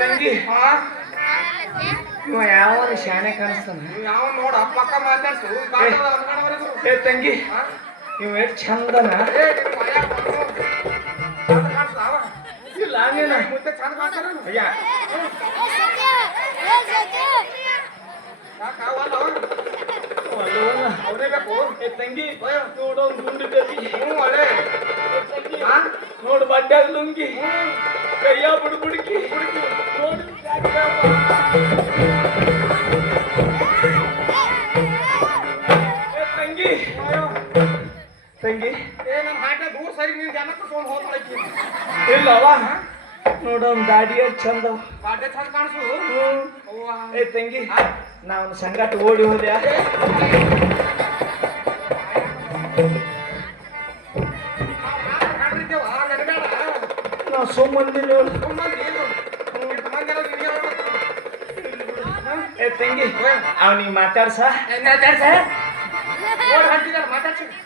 ತಂಗಿ ನೀವು ಯಾವ ಶಾನೆ ಕಾಣಿಸ್ತಾನ ನಾವು ನೋಡ ಪಕ್ಕ ಮಾತಾಡ್ತು ತಂಗಿ ನೀವು ಎಷ್ಟು ಚಂದನ ತಂಗಿ ನೋಡು ಬಡ್ಡೆ ಲುಂಗಿ ಹೆಂಗೆ ಏ ನಮ್ಮ ಹಾಟೆ ಬಹು ಸರಿ ನೀನು ಜನಕ್ಕೆ ಫೋನ್ ಹೋಗ್ತೈತಿ ಇಲ್ಲ ಅವ ನೋಡು ಅವ್ನ ದಾಡಿಯ ಚಂದ ಪಾಟೆ ಚಂದ ಕಾಣಿಸು ಏ ತಂಗಿ ನಾ ಅವನ ಸಂಗಾಟ ಓಡಿ ಹೋದೆ ನಾ ಸೋಮ ಮಂದಿರ ए तंगी अवनी मातार सा मातार सा और हंसी कर मातार सा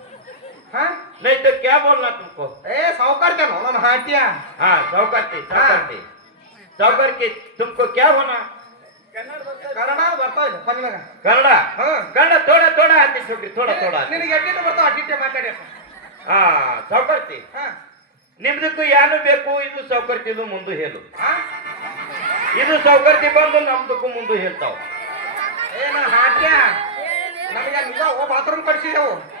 हाँ? नहीं तो क्या बोलना तुमको ए सौकर का नाम हाटिया हाँ सौकर हाँ। के सौकर के सौकर के तुमको क्या होना करना बर्तो पनी लगा करना हाँ करना थोड़ा थोड़ा आती छोटी थोड़ा ने, थोड़ा नहीं नहीं यार ये तो बर्तो आती थे मार्केट में हाँ सौकर के हाँ निम्न को यानो बेको इधर सौकर के तो मुंडो हेलो हाँ इधर सौकर के बंदो नाम तो को मुंडो हेलता हो ए ना हाटिया ना मेरा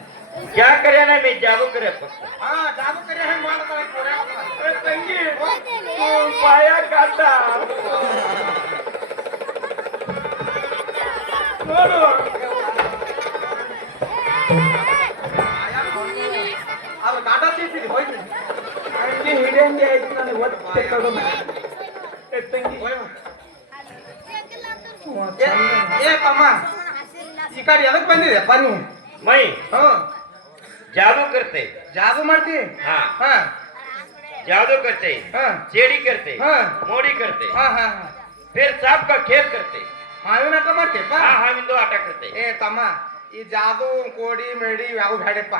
ક્યાં કર્યા ને મેં જાદુ કર્યા ફક્ત હા જાદુ કર્યા હે માન તો એ તંગી ઓ પાયા કાતા બોલો શિકારી અલગ બંધ પાણી મય હા જાદુ કરતે જાદુ મારતે હા હા જાદુ કરતે હા ચેડી કરતે હા મોડી કરતે હા હા ફિર સાપ કા ખેર કરતે હાયો ના કમાતે પા હા હા વિંદો આટા કરતે એ તમા એ જાદુ કોડી મેડી આવું ભેડે પા